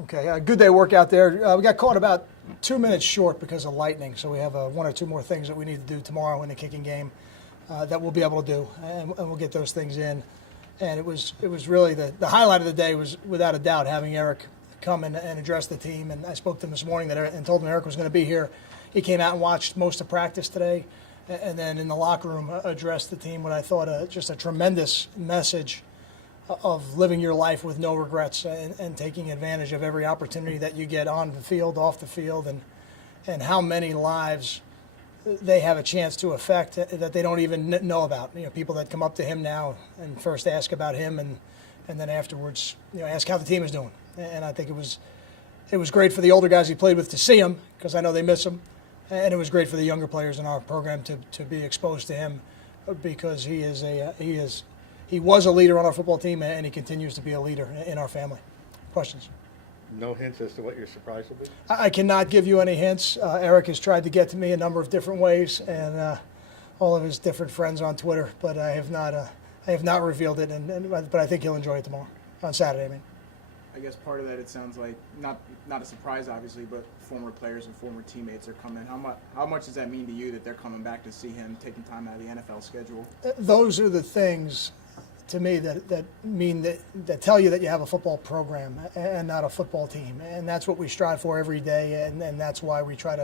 Okay, good day work out there. We got caught about 2 minutes short because of lightning, so we have one or two more things that we need to do tomorrow in the kicking game that we'll be able to do, and we'll get those things in. And it was really the highlight of the day was, without a doubt, having Eric come and address the team. And I spoke to him this morning and told him Eric was going to be here. He came out and watched most of practice today, and then in the locker room addressed the team. What I thought just a tremendous message of living your life with no regrets and taking advantage of every opportunity that you get on the field, off the field, and how many lives they have a chance to affect that they don't even know about. You know, people that come up to him now and first ask about him, and then afterwards, ask how the team is doing. And I think it was great for the older guys he played with to see him, because I know they miss him, and it was great for the younger players in our program to be exposed to him, because he was a leader on our football team, and he continues to be a leader in our family. Questions? No hints as to what your surprise will be? I cannot give you any hints. Eric has tried to get to me a number of different ways, and all of his different friends on Twitter, but I have not revealed it. But I think he'll enjoy it tomorrow, on Saturday. I mean, I guess part of that, it sounds like not a surprise, obviously, but former players and former teammates are coming. How much does that mean to you that they're coming back to see him, taking time out of the NFL schedule? Those are the things, to me, that mean that tell you that you have a football program and not a football team, and that's what we strive for every day, and that's why we try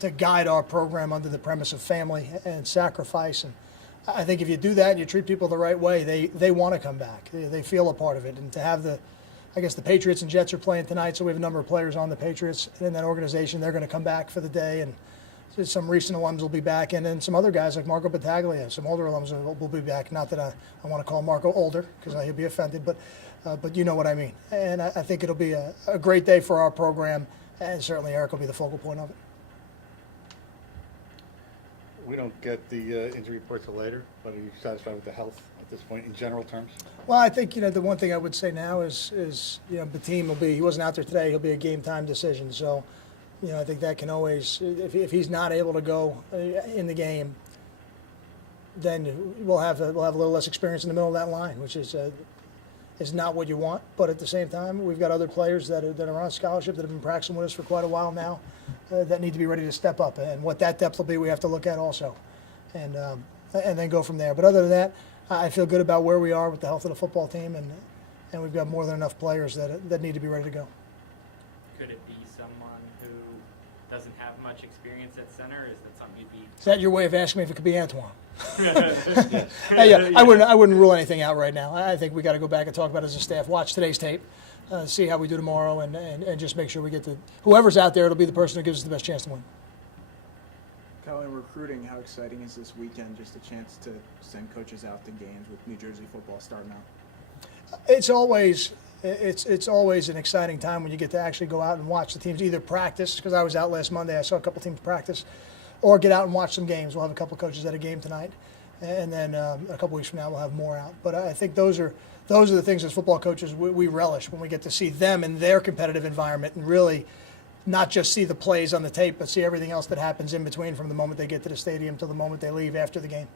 to guide our program under the premise of family and sacrifice. And I think if you do that and you treat people the right way, they want to come back. They feel a part of it, and to have the Patriots and Jets are playing tonight, so we have a number of players on the Patriots in that organization. They're going to come back for the day, and some recent alums will be back, and then some other guys like Marco Battaglia, some older alums will be back. Not that I want to call Marco older, because he'll be offended, but you know what I mean. And I think it'll be a great day for our program, and certainly Eric will be the focal point of it. We don't get the injury report till later, but are you satisfied with the health at this point in general terms? Well, I think the one thing I would say now is the team will be. He wasn't out there today. He'll be a game time decision. So, I think that can always, if he's not able to go in the game, then we'll have a little less experience in the middle of that line, which is not what you want. But at the same time, we've got other players that are on scholarship that have been practicing with us for quite a while now that need to be ready to step up. And what that depth will be, we have to look at also, and then go from there. But other than that, I feel good about where we are with the health of the football team, and we've got more than enough players that need to be ready to go. Could it be someone who doesn't have much experience at center? Is that something you'd be? Is that your way of asking me if it could be Antoine? Yes. Yeah, I wouldn't rule anything out right now. I think we got to go back and talk about it as a staff. Watch today's tape, see how we do tomorrow, and just make sure we get whoever's out there. It'll be the person who gives us the best chance to win. Kyle, in recruiting, how exciting is this weekend? Just a chance to send coaches out to games with New Jersey football starting out. It's always an exciting time when you get to actually go out and watch the teams either practice, because I was out last Monday. I saw a couple teams practice, or get out and watch some games. We'll have a couple coaches at a game tonight, and then a couple weeks from now we'll have more out. But I think those are the things as football coaches we relish, when we get to see them in their competitive environment and really not just see the plays on the tape, but see everything else that happens in between from the moment they get to the stadium till the moment they leave after the game.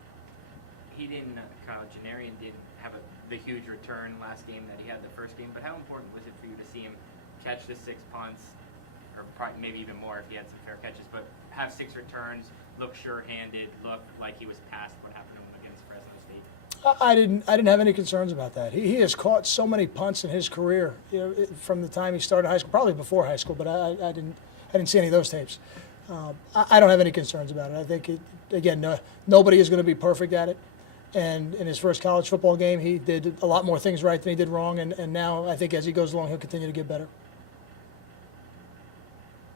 He didn't, Kyle Janarian didn't have the huge return last game that he had the first game, but how important was it for you to see him catch the 6 punts, or probably maybe even more if he had some fair catches, but have 6 returns, look sure-handed, look like he was past what happened to him against Fresno State? I didn't have any concerns about that. He has caught so many punts in his career, from the time he started high school, probably before high school, but I didn't see any of those tapes. I don't have any concerns about it. I think nobody is going to be perfect at it. And in his first college football game, he did a lot more things right than he did wrong. And now I think as he goes along, he'll continue to get better.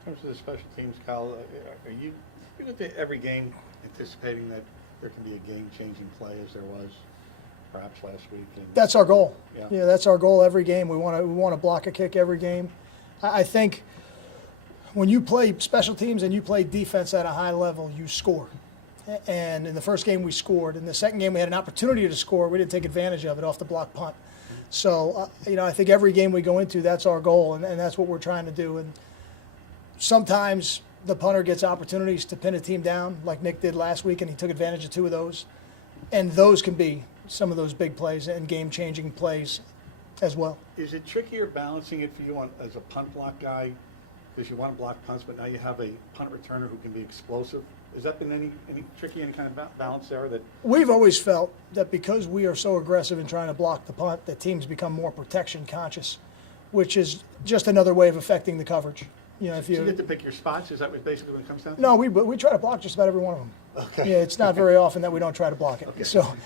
In terms of the special teams, Kyle, are you go to every game anticipating that there can be a game-changing play as there was perhaps last week? That's our goal. Yeah, that's our goal every game. We want to block a kick every game. I think when you play special teams and you play defense at a high level, you score. And in the first game we scored. In the second game we had an opportunity to score. We didn't take advantage of it off the block punt. So, I think every game we go into, that's our goal, and that's what we're trying to do. And sometimes the punter gets opportunities to pin a team down, like Nick did last week, and he took advantage of 2 of those. And those can be some of those big plays and game-changing plays as well. Is it trickier balancing it for you as a punt block guy, because you want to block punts, but now you have a punt returner who can be explosive? Has that been any tricky, any kind of balance there? That We've always felt that because we are so aggressive in trying to block the punt, that teams become more protection conscious, which is just another way of affecting the coverage. You know, if so you you get to pick your spots. Is that what basically what it comes down to? no, we try to block just about every one of them. Okay. Yeah, it's not very often that we don't try to block it. Okay. So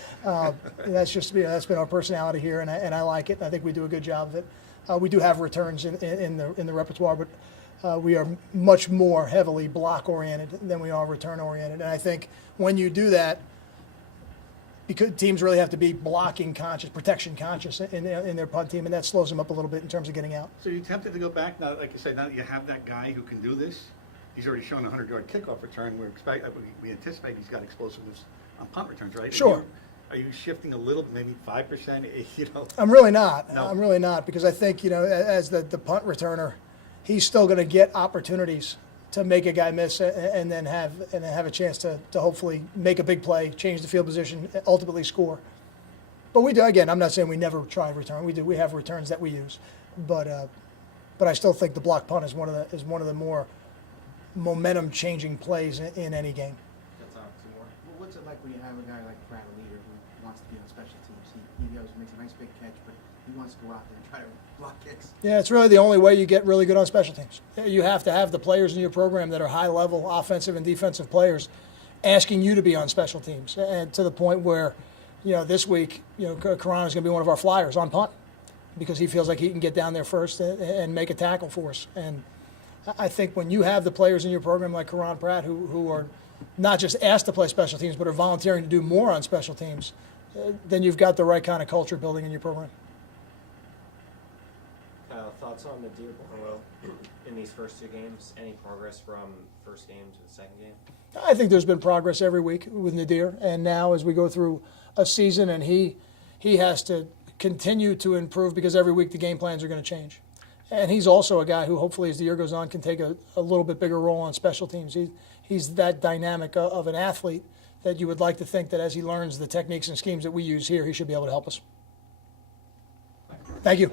that's just that's been our personality here, and I like it. And I think we do a good job of it. We do have returns in the repertoire, but we are much more heavily block oriented than we are return oriented. And I think when you do that, because teams really have to be blocking conscious, protection conscious in their punt team, and that slows them up a little bit in terms of getting out. So you tempted to go back now, like you said, now that you have that guy who can do this. He's already shown a 100-yard kickoff return. We anticipate he's got explosiveness on punt returns, right? Sure. Are you shifting a little, maybe 5%? You know. I'm really not. No. I'm really not, because I think, you know, as the punt returner, he's still going to get opportunities to make a guy miss and then have a chance to hopefully make a big play, change the field position, ultimately score. But we do, again, I'm not saying we never try return. We have returns that we use, but I still think the block punt is one of the more momentum changing plays in any game. That's all. Some more. Well, what's it like when you have a guy like Brad Leader who wants to be on special teams? He goes makes a nice big catch, but he wants to go out there and try to block kicks. Yeah, it's really the only way you get really good on special teams. You have to have the players in your program that are high-level offensive and defensive players asking you to be on special teams, and to the point where, you know, this week, you know, Karan is going to be one of our flyers on punt because he feels like he can get down there first and make a tackle for us. And I think when you have the players in your program like Karan Pratt who are not just asked to play special teams but are volunteering to do more on special teams, then you've got the right kind of culture building in your program. Thoughts on the Deer Barlow in these first two games? Any progress from first game to the second game? I think there's been progress every week with Nadir, and now as we go through a season, and he has to continue to improve because every week the game plans are going to change. And he's also a guy who hopefully as the year goes on can take a little bit bigger role on special teams. He's that dynamic of an athlete that you would like to think that as he learns the techniques and schemes that we use here, he should be able to help us. Thank you.